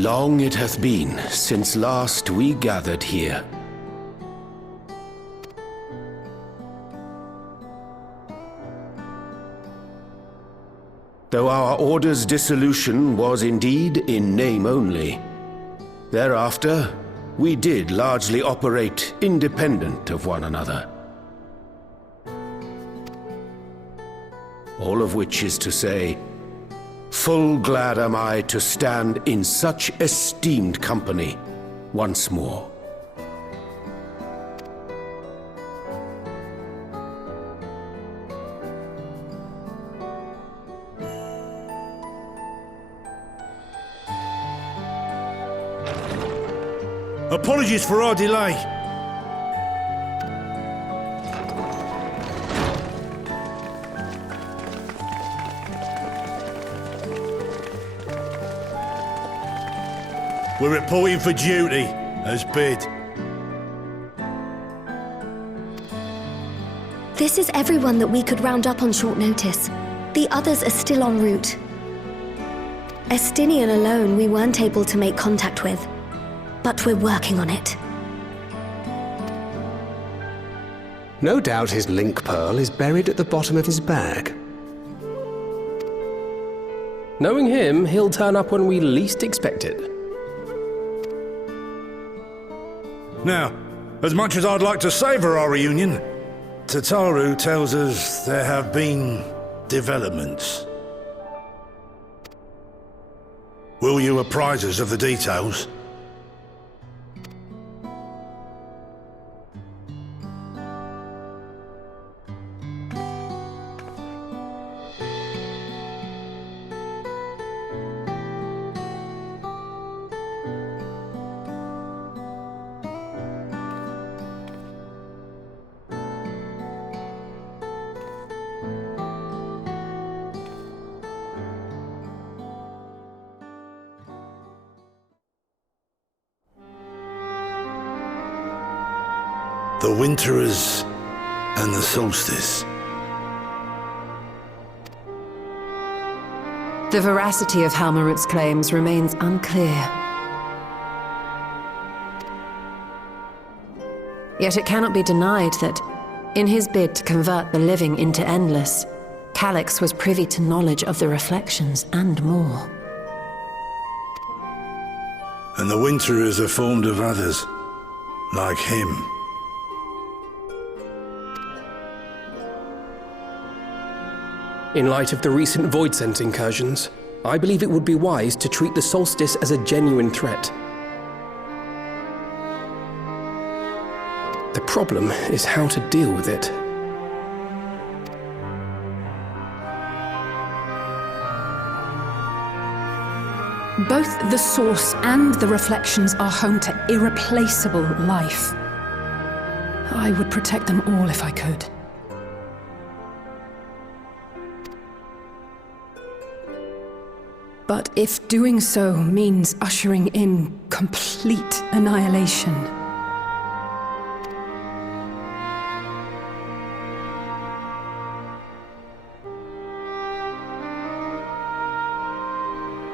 Long it hath been since last we gathered here. Though our order's dissolution was indeed in name only, thereafter we did largely operate independent of one another. All of which is to say, full glad am I to stand in such esteemed company once more. Apologies for our delay. We're reporting for duty, as bid. This is everyone that we could round up on short notice. The others are still en route. Estinian alone we weren't able to make contact with, but we're working on it. No doubt his link pearl is buried at the bottom of his bag. Knowing him, he'll turn up when we least expect it. Now, as much as I'd like to savour our reunion, Tataru tells us there have been developments. Will you apprise us of the details? The Winterers and the Solstice. The veracity of Halmarut's claims remains unclear. Yet it cannot be denied that, in his bid to convert the living into endless, Calyx was privy to knowledge of the reflections and more. And the Winterers are formed of others, like him. In light of the recent Void Sense incursions, I believe it would be wise to treat the Solstice as a genuine threat. The problem is how to deal with it. Both the Source and the Reflections are home to irreplaceable life. I would protect them all if I could. But if doing so means ushering in complete annihilation,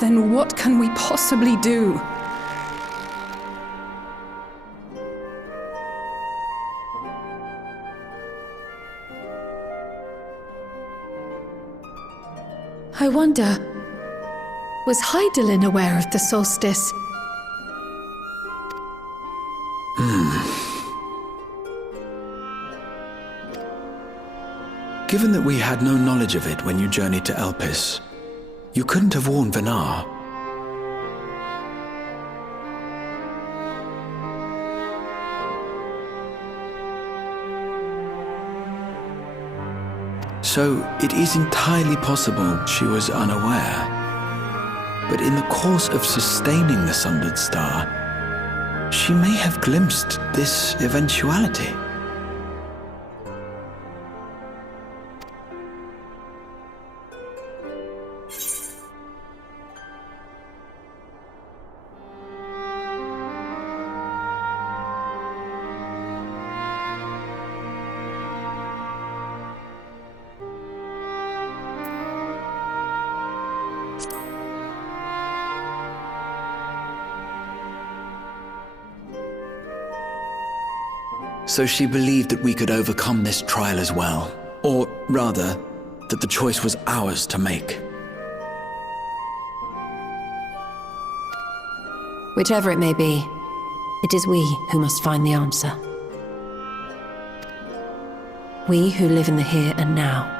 then what can we possibly do? I wonder, was Hydaelyn aware of the solstice? Given that we had no knowledge of it when you journeyed to Elpis, you couldn't have warned Venar. So it is entirely possible she was unaware. But in the course of sustaining the Sundered Star, she may have glimpsed this eventuality. So she believed that we could overcome this trial as well. Or rather, that the choice was ours to make. Whichever it may be, it is we who must find the answer. We who live in the here and now.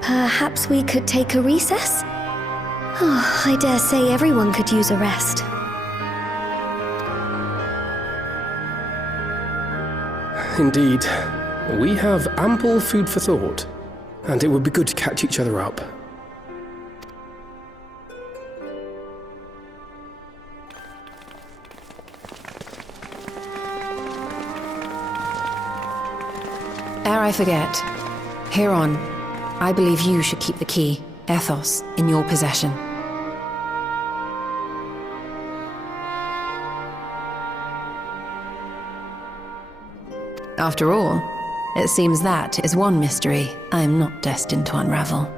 Perhaps we could take a recess? Oh, I dare say everyone could use a rest. Indeed. We have ample food for thought, and it would be good to catch each other up. Ere I forget, Heron, I believe you should keep the key, Ethos, in your possession. After all, it seems that is one mystery I am not destined to unravel.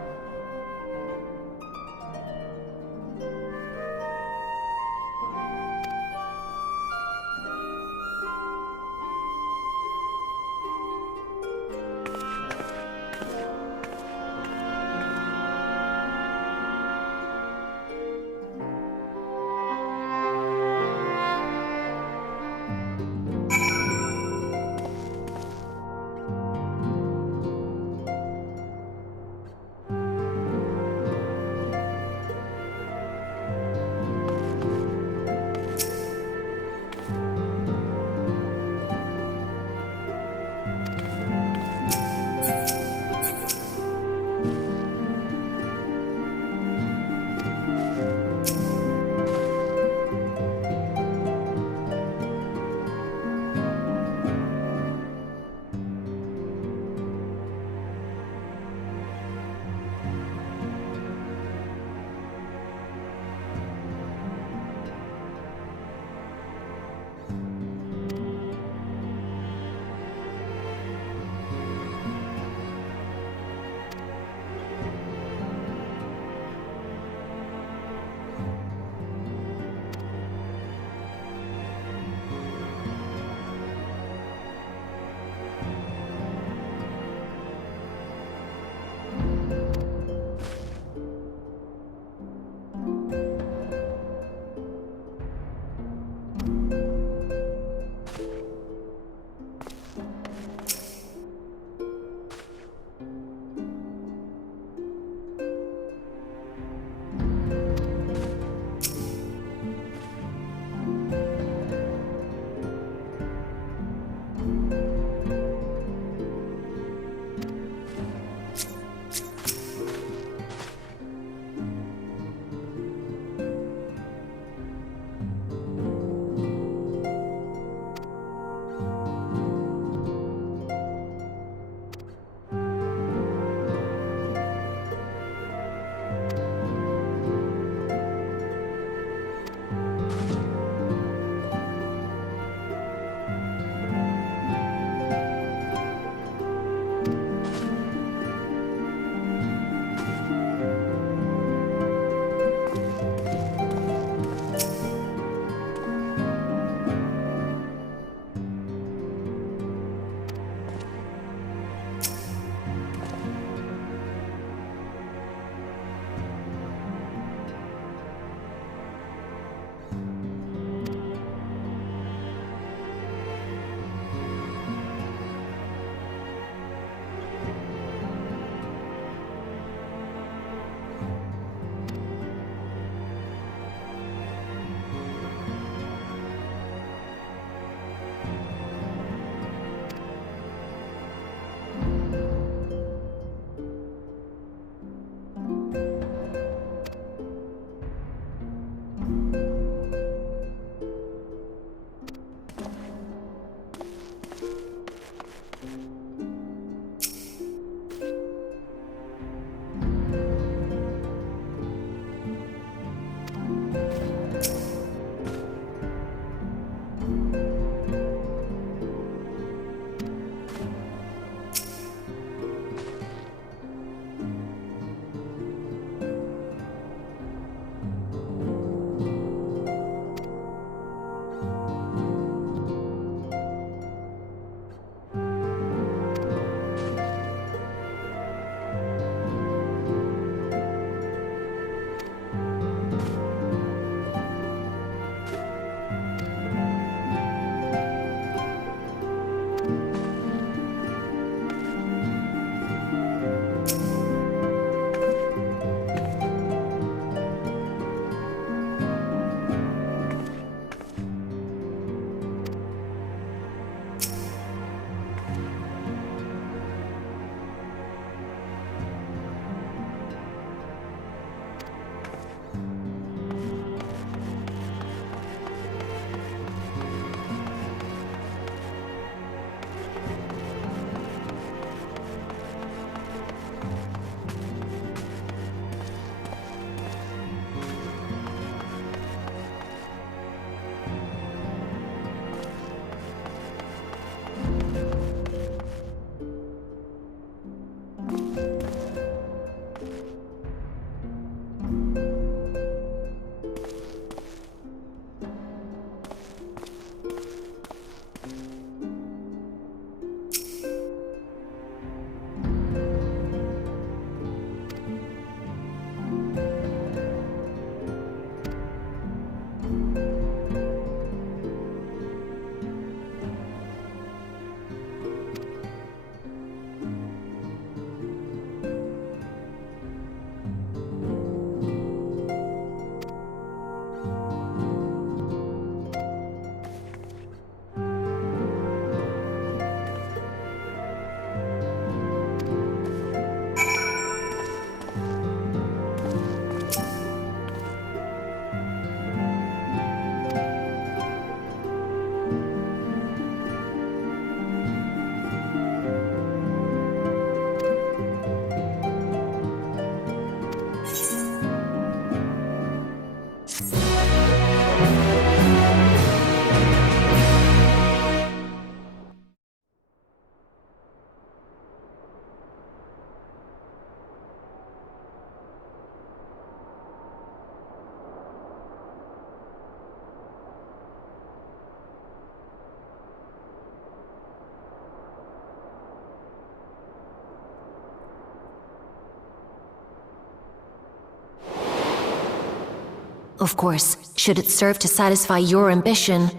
Of course, should it serve to satisfy your ambition,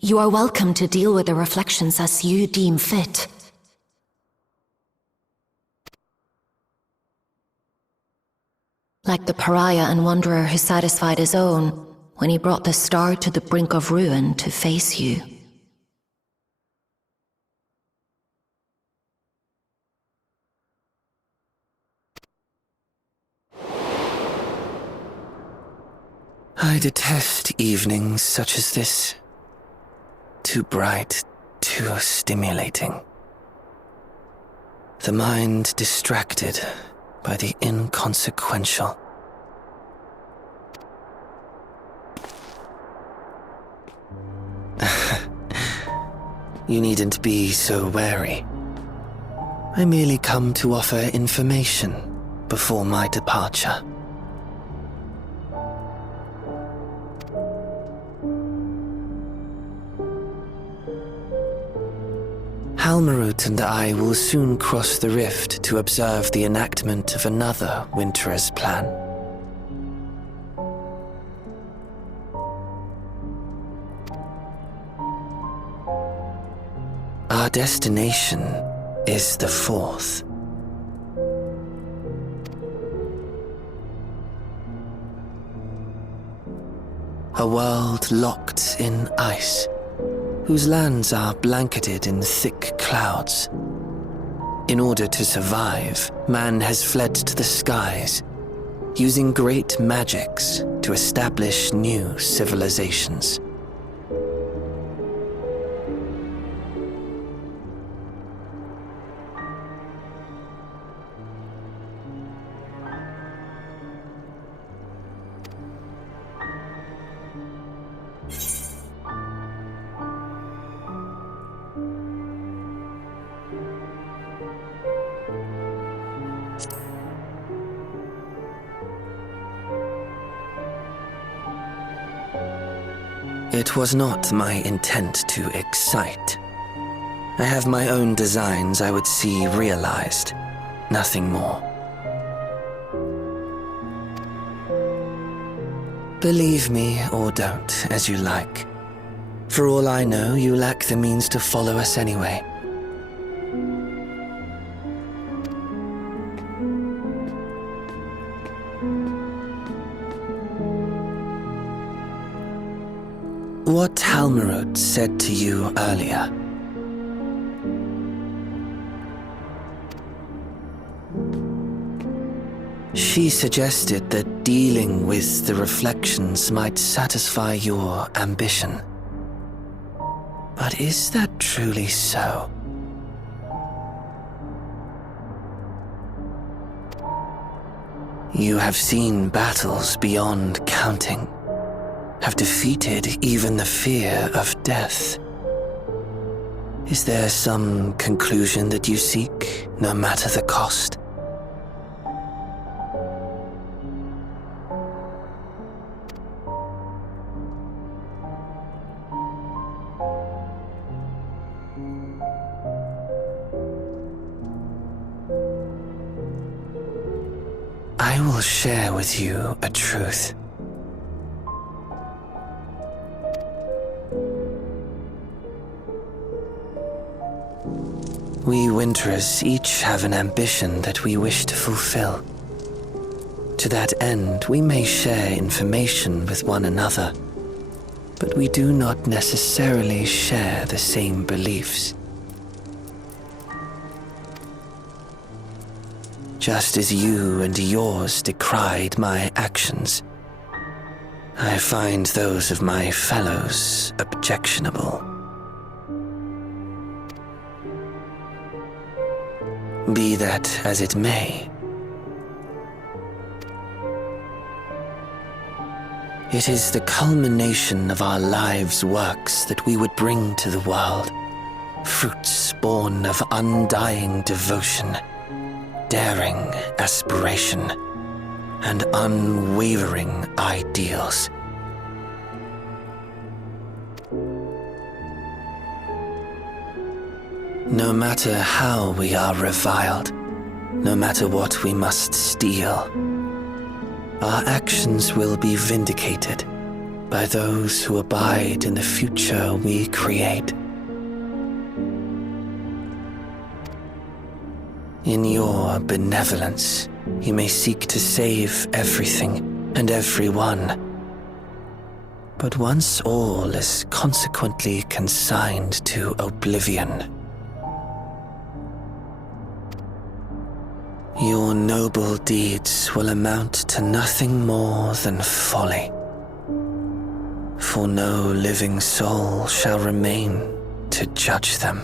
you are welcome to deal with the reflections as you deem fit. Like the pariah and wanderer who satisfied his own when he brought the star to the brink of ruin to face you. I detest evenings such as this. Too bright, too stimulating. The mind distracted by the inconsequential. You needn't be so wary. I merely come to offer information before my departure. Halmarut and I will soon cross the rift to observe the enactment of another Winter's plan. Our destination is the fourth. A world locked in ice, whose lands are blanketed in thick clouds. In order to survive, man has fled to the skies, using great magics to establish new civilizations. It was not my intent to excite. I have my own designs I would see realized, nothing more. Believe me or don't, as you like. For all I know, you lack the means to follow us anyway. What Halmarut said to you earlier. She suggested that dealing with the reflections might satisfy your ambition. But is that truly so? You have seen battles beyond counting, have defeated even the fear of death. Is there some conclusion that you seek, no matter the cost? I will share with you a truth. We Winterers each have an ambition that we wish to fulfill. To that end, we may share information with one another, but we do not necessarily share the same beliefs. Just as you and yours decried my actions, I find those of my fellows objectionable. Be that as it may, it is the culmination of our lives' works that we would bring to the world, fruits born of undying devotion, daring aspiration, and unwavering ideals. No matter how we are reviled, no matter what we must steal, our actions will be vindicated by those who abide in the future we create. In your benevolence, you may seek to save everything and everyone. But once all is consequently consigned to oblivion, your noble deeds will amount to nothing more than folly. For no living soul shall remain to judge them.